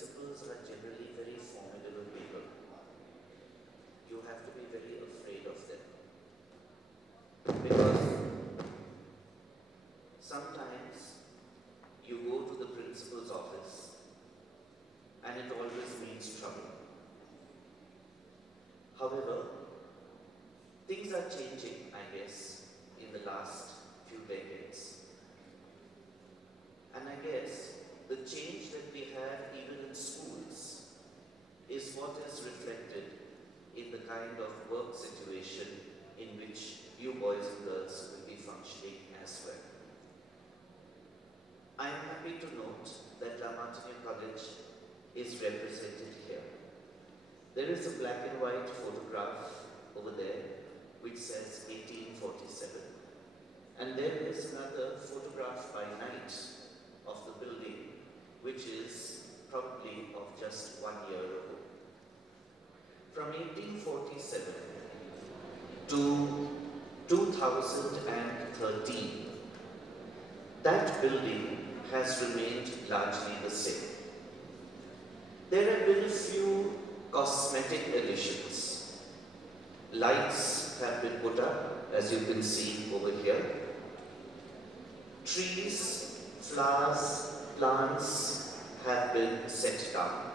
principals are generally very formidable people. You have to be very afraid of them. Because sometimes you go to the principal's office and it always means trouble. However, things are changing, I guess, in the last few decades. And I guess the change that we have even in schools is what is reflected in the kind of work situation in which you boys and girls will be functioning as well. I am happy to note that Martiniere College is represented here. There is a black and white photograph over there which says 1847. And there is another photograph by night of the building which is probably of just 1 year ago. From 1847 to 2013, that building has remained largely the same. There have been a few cosmetic additions. Lights have been put up, as you can see over here. Trees, flowers, plants have been set down.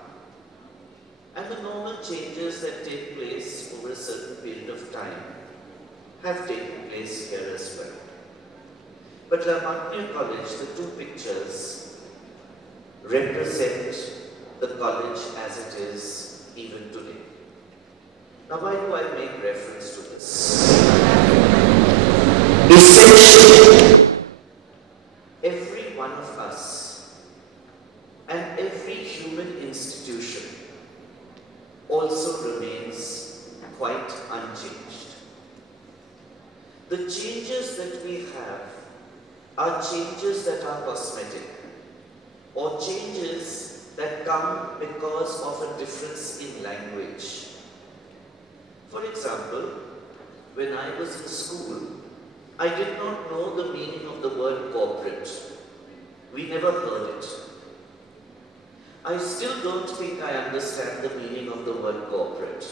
And the normal changes that take place over a certain period of time have taken place here as well. But Martiniere College, the two pictures represent the college as it is even today. Now, why do I make reference to this? Essentially, every one of us and every human institution also remains quite unchanged. The changes that we have are changes that are cosmetic, or changes that come because of a difference in language. For example, when I was in school, I did not know the meaning of the word corporate. We never heard it. I still don't think I understand the meaning of the word corporate.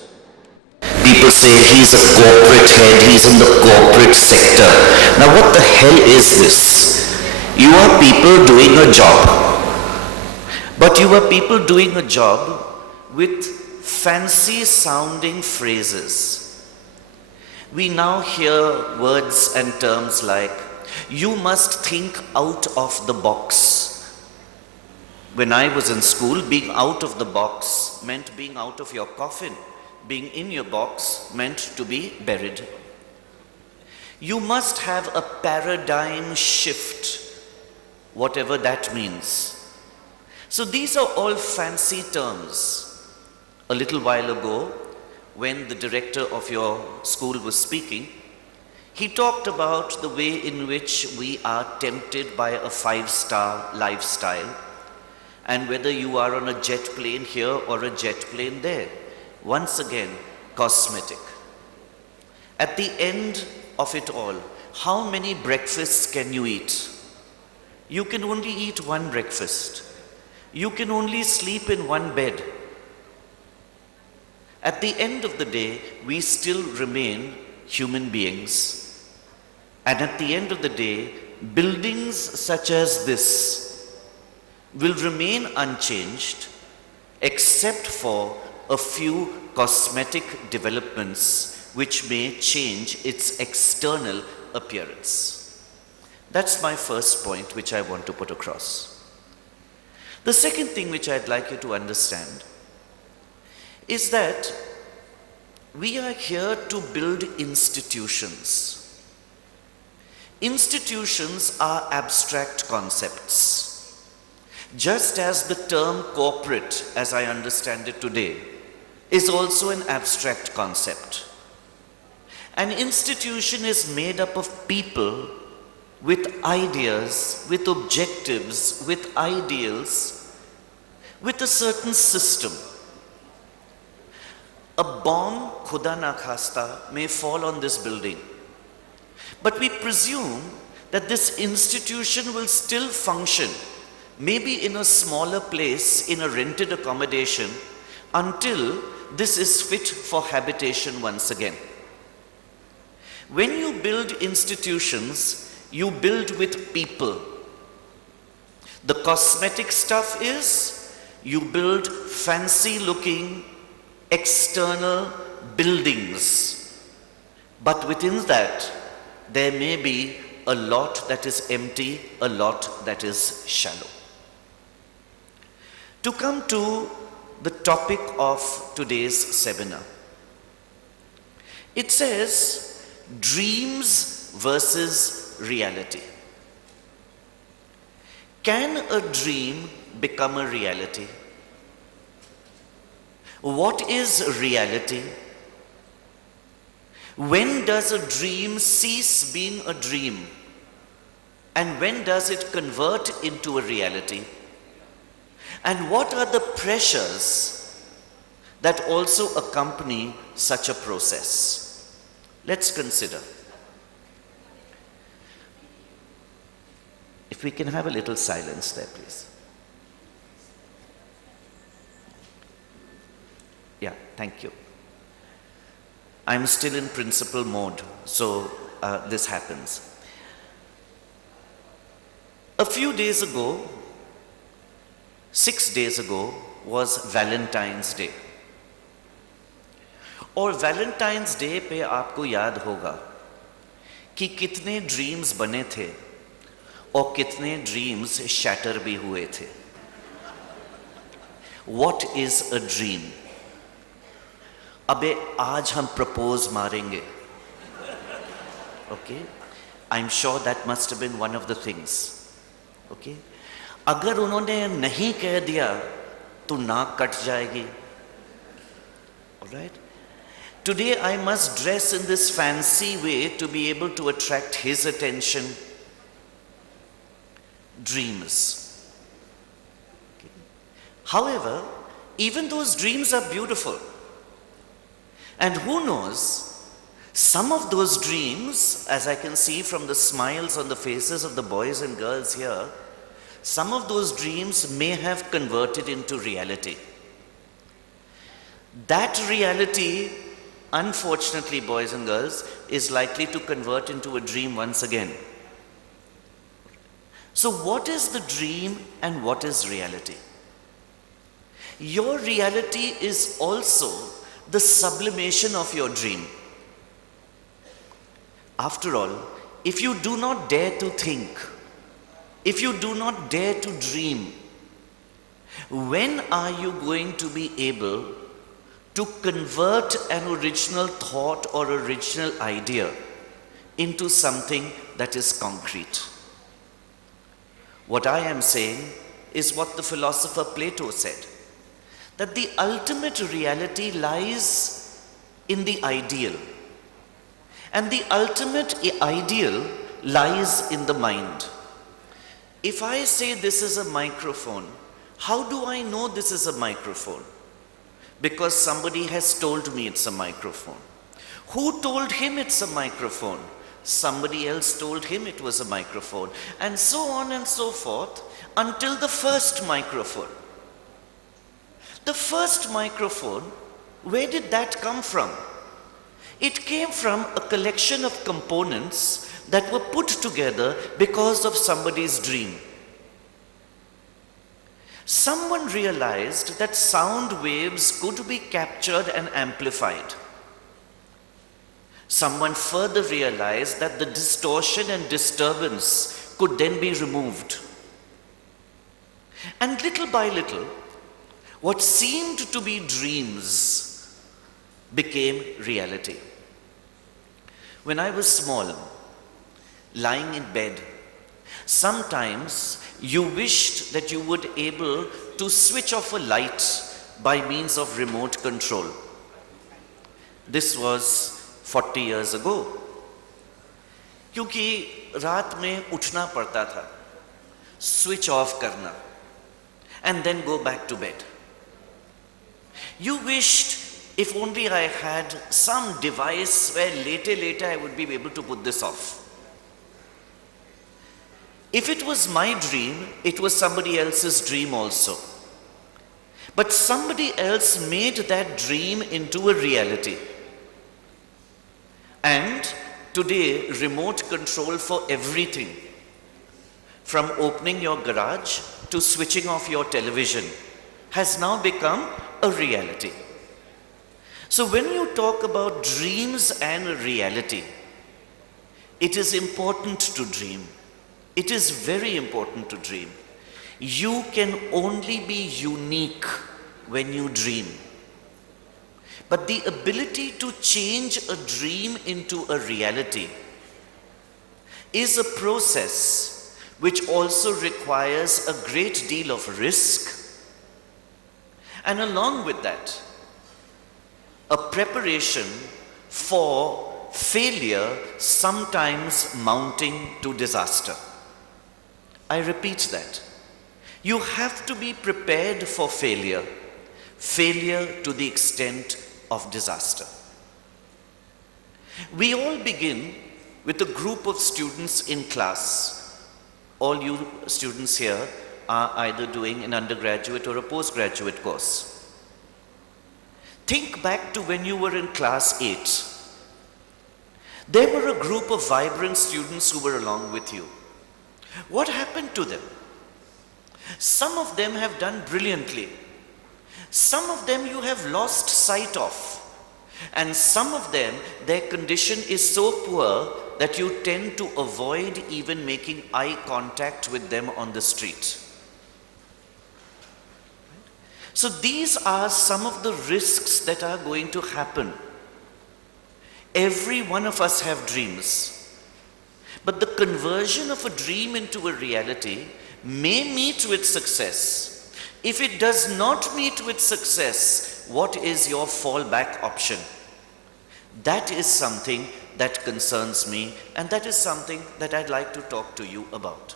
People say he's a corporate head, he's in the corporate sector. Now what the hell is this? You are people doing a job. But you are people doing a job with fancy sounding phrases. We now hear words and terms like, you must think out of the box. When I was in school, being out of the box meant being out of your coffin. Being in your box meant to be buried. You must have a paradigm shift, whatever that means. So these are all fancy terms. A little while ago, when the director of your school was speaking, he talked about the way in which we are tempted by a 5-star lifestyle, and whether you are on a jet plane here or a jet plane there. Once again, cosmetic. At the end of it all, how many breakfasts can you eat? You can only eat one breakfast. You can only sleep in one bed. At the end of the day, we still remain human beings. And at the end of the day, buildings such as this will remain unchanged except for a few cosmetic developments which may change its external appearance. That's my first point which I want to put across. The second thing which I'd like you to understand is that we are here to build institutions. Institutions are abstract concepts. Just as the term corporate, as I understand it today, is also an abstract concept. An institution is made up of people with ideas, with objectives, with ideals, with a certain system. A bomb, khuda na khasta, may fall on this building. But we presume that this institution will still function maybe in a smaller place, in a rented accommodation, until this is fit for habitation once again. When you build institutions, you build with people. The cosmetic stuff is, you build fancy looking external buildings. But within that, there may be a lot that is empty, a lot that is shallow. To come to the topic of today's seminar, it says dreams versus reality. Can a dream become a reality? What is reality? When does a dream cease being a dream? And when does it convert into a reality? And what are the pressures that also accompany such a process? Let's consider. If we can have a little silence there, please. Yeah, thank you. I'm still in principal mode, so this happens. A few days ago, 6 days ago, was Valentine's Day. और Valentine's Day पे आपको याद होगा कि कितने dreams बने थे और कितने ड्रीम्स शैटर भी हुए थे. What is a dream? अबे आज हम प्रपोज मारेंगे. Okay? I'm sure that must have been one of the things. Okay? अगर उन्होंने नहीं कह दिया तो नाक कट जाएगी. Alright? Today I must dress in this fancy way to be able to attract his attention. Dreams. Okay. However, even those dreams are beautiful. And who knows, some of those dreams, as I can see from the smiles on the faces of the boys and girls here, some of those dreams may have converted into reality. That reality, unfortunately, boys and girls, is likely to convert into a dream once again. So what is the dream and what is reality? Your reality is also the sublimation of your dream. After all, if you do not dare to think, if you do not dare to dream, when are you going to be able to convert an original thought or original idea into something that is concrete? What I am saying is what the philosopher Plato said, that the ultimate reality lies in the ideal, and the ultimate ideal lies in the mind. If I say this is a microphone, how do I know this is a microphone? Because somebody has told me it's a microphone. Who told him it's a microphone? Somebody else told him it was a microphone. And so on and so forth until the first microphone. The first microphone, where did that come from? It came from a collection of components that were put together because of somebody's dream. Someone realized that sound waves could be captured and amplified. Someone further realized that the distortion and disturbance could then be removed. And little by little, what seemed to be dreams became reality. When I was small, lying in bed, sometimes you wished that you would be able to switch off a light by means of remote control. This was 40 years ago. क्योंकि रात में उठना पड़ता था, switch off करना, and then go back to bed. You wished if only I had some device where later I would be able to put this off. If it was my dream, it was somebody else's dream also. But somebody else made that dream into a reality. And today, remote control for everything, from opening your garage to switching off your television, has now become a reality. So when you talk about dreams and reality, it is important to dream. It is very important to dream. You can only be unique when you dream. But the ability to change a dream into a reality is a process which also requires a great deal of risk, and along with that, a preparation for failure sometimes mounting to disaster. I repeat that. You have to be prepared for failure to the extent of disaster. We all begin with a group of students in class. All you students here are either doing an undergraduate or a postgraduate course. Think back to when you were in class 8. There were a group of vibrant students who were along with you. What happened to them? Some of them have done brilliantly. Some of them you have lost sight of. And some of them, their condition is so poor that you tend to avoid even making eye contact with them on the street. So these are some of the risks that are going to happen. Every one of us have dreams. But the conversion of a dream into a reality may meet with success. If it does not meet with success, what is your fallback option? That is something that concerns me, and that is something that I'd like to talk to you about.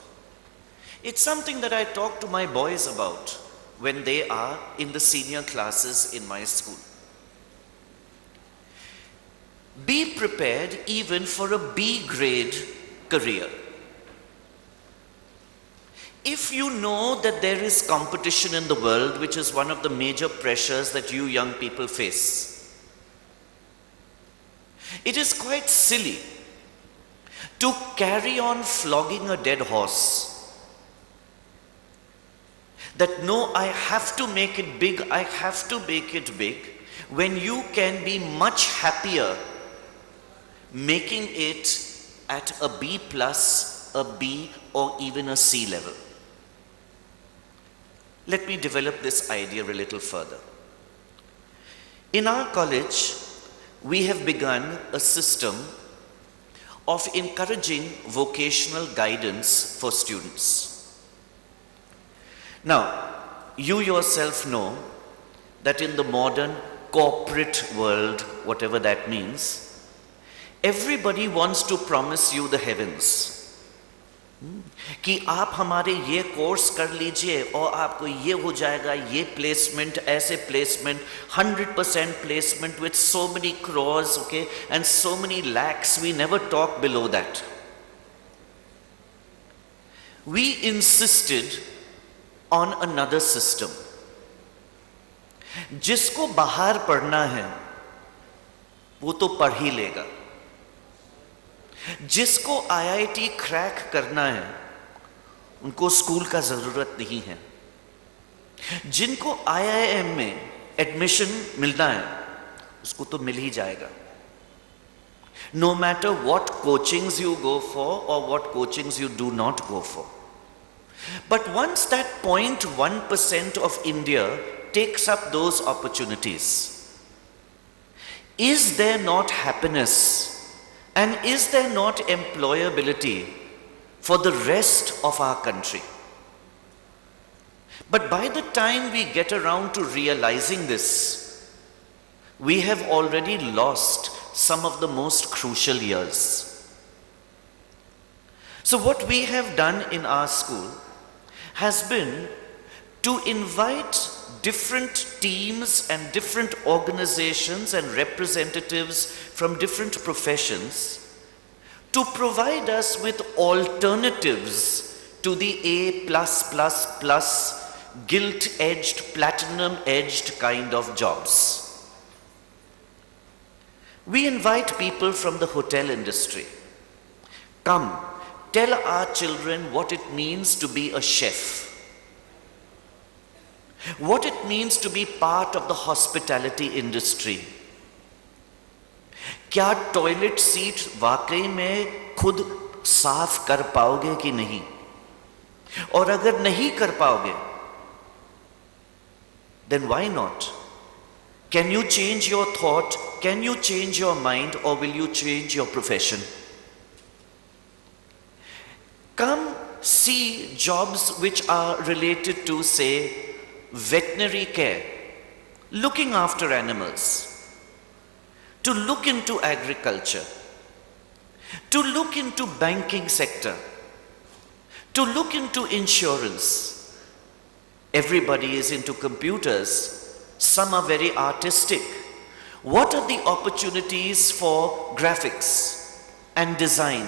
It's something that I talk to my boys about when they are in the senior classes in my school. Be prepared even for a B grade career. If you know that there is competition in the world, which is one of the major pressures that you young people face, it is quite silly to carry on flogging a dead horse. That no, I have to make it big, I have to make it big, when you can be much happier making it at a B plus, a B, or even a C level. Let me develop this idea a little further. In our college, we have begun a system of encouraging vocational guidance for students. Now, you yourself know that in the modern corporate world, whatever that means, everybody wants to promise you the heavens. कि आप हमारे ये course कर लीजिए और आपको ये हो जाएगा, ये प्लेसमेंट, ऐसे placement, 100% placement with so many crores, okay, and so many lakhs. We never talk below that. We insisted on another system. जिसको बाहर पढ़ना है वो तो पढ़ ही लेगा. जिसको IIT क्रैक करना है उनको स्कूल का जरूरत नहीं है. जिनको IIM में एडमिशन मिलना है उसको तो मिल ही जाएगा. No matter what coachings you go for or what coachings you do not go for. But once that 0.1% of India takes up those opportunities, is there not happiness and is there not employability for the rest of our country? But by the time we get around to realizing this, we have already lost some of the most crucial years. So what we have done in our school has been to invite different teams and different organizations and representatives from different professions to provide us with alternatives to the A+++, gilt-edged, platinum-edged kind of jobs. We invite people from the hotel industry. Come, tell our children what it means to be a chef, what it means to be part of the hospitality industry. क्या toilet seat वाकई में खुद साफ कर पाओगे कि नहीं? और अगर नहीं कर पाओगे, then why not? Can you change your thought? Can you change your mind? Or will you change your profession? Come see jobs which are related to, say, veterinary care, looking after animals, to look into agriculture, to look into banking sector, to look into insurance. Everybody is into computers. Some are very artistic. What are the opportunities for graphics and design?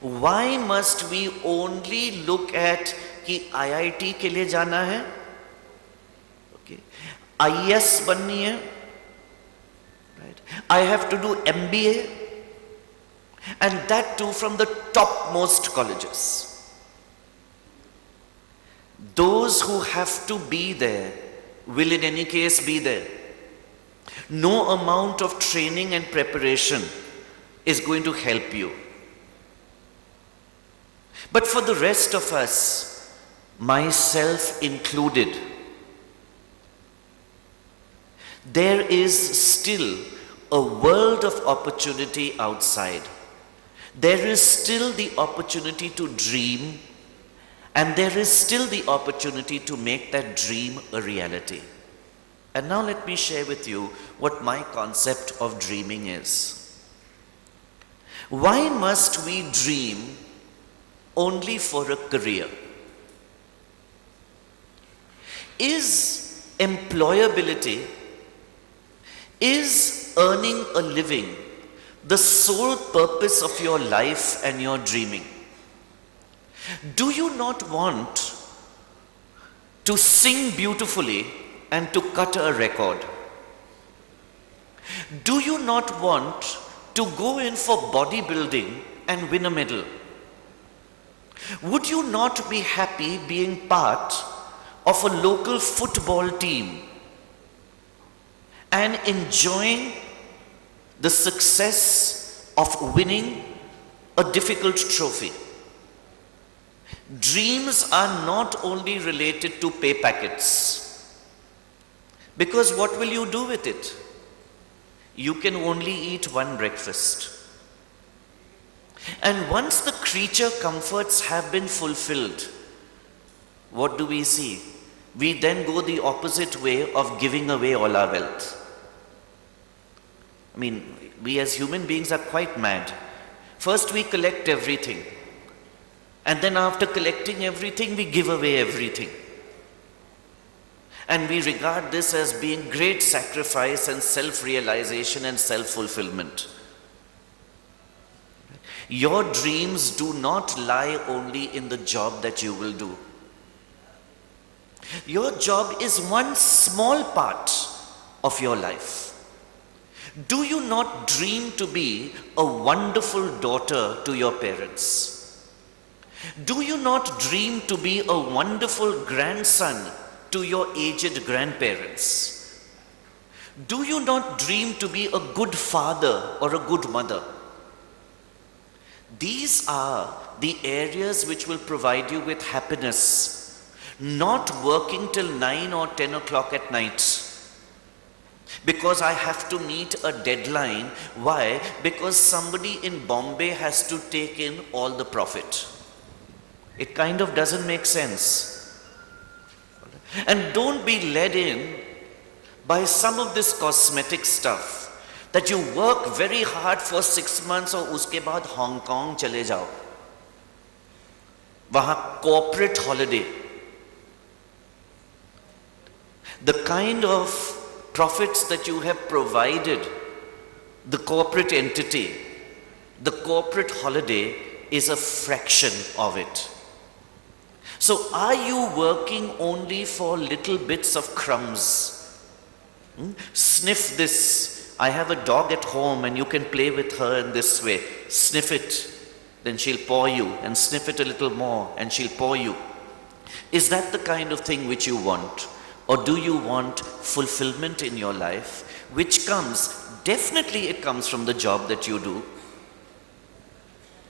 Why must we only look at कि IIT के लिए जाना है, okay, IAS बननी है, right? I have to do MBA, and that too from the topmost colleges. Those who have to be there will in any case be there. No amount of training and preparation is going to help you. But for the rest of us, myself included, there is still a world of opportunity outside. There is still the opportunity to dream, and there is still the opportunity to make that dream a reality. And now let me share with you what my concept of dreaming is. Why must we dream only for a career? Is employability, is earning a living the sole purpose of your life and your dreaming? Do you not want to sing beautifully and to cut a record? Do you not want to go in for bodybuilding and win a medal? Would you not be happy being part of a local football team and enjoying the success of winning a difficult trophy? Dreams are not only related to pay packets, because what will you do with it? You can only eat one breakfast. And once the creature comforts have been fulfilled, what do we see? We then go the opposite way of giving away all our wealth. I mean, we as human beings are quite mad. First we collect everything, and then after collecting everything, we give away everything. And we regard this as being great sacrifice and self-realization and self-fulfillment. Your dreams do not lie only in the job that you will do. Your job is one small part of your life. Do you not dream to be a wonderful daughter to your parents? Do you not dream to be a wonderful grandson to your aged grandparents? Do you not dream to be a good father or a good mother? These are the areas which will provide you with happiness, not working till 9 or 10 o'clock at night because I have to meet a deadline. Why? Because somebody in Bombay has to take in all the profit. It kind of doesn't make sense. And don't be led in by some of this cosmetic stuff, that you work very hard for 6 months और उसके बाद Hong Kong चले जाओ, वहाँ corporate holiday. The kind of profits that you have provided the corporate entity, the corporate holiday is a fraction of it. So are you working only for little bits of crumbs? Sniff this. I have a dog at home and you can play with her in this way. Sniff it. Then she'll paw you, and sniff it a little more and she'll paw you. Is that the kind of thing which you want? Or do you want fulfillment in your life, which comes, definitely it comes from the job that you do.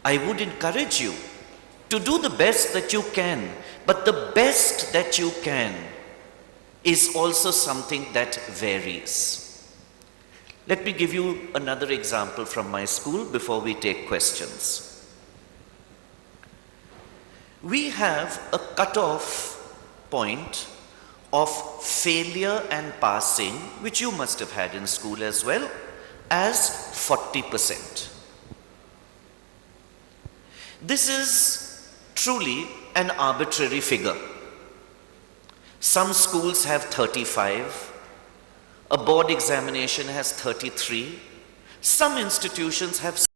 I would encourage you to do the best that you can, but the best that you can is also something that varies. Let me give you another example from my school before we take questions. We have a cutoff point of failure and passing, which you must have had in school as well, as 40%. This is truly an arbitrary figure. Some schools have 35, a board examination has 33, some institutions have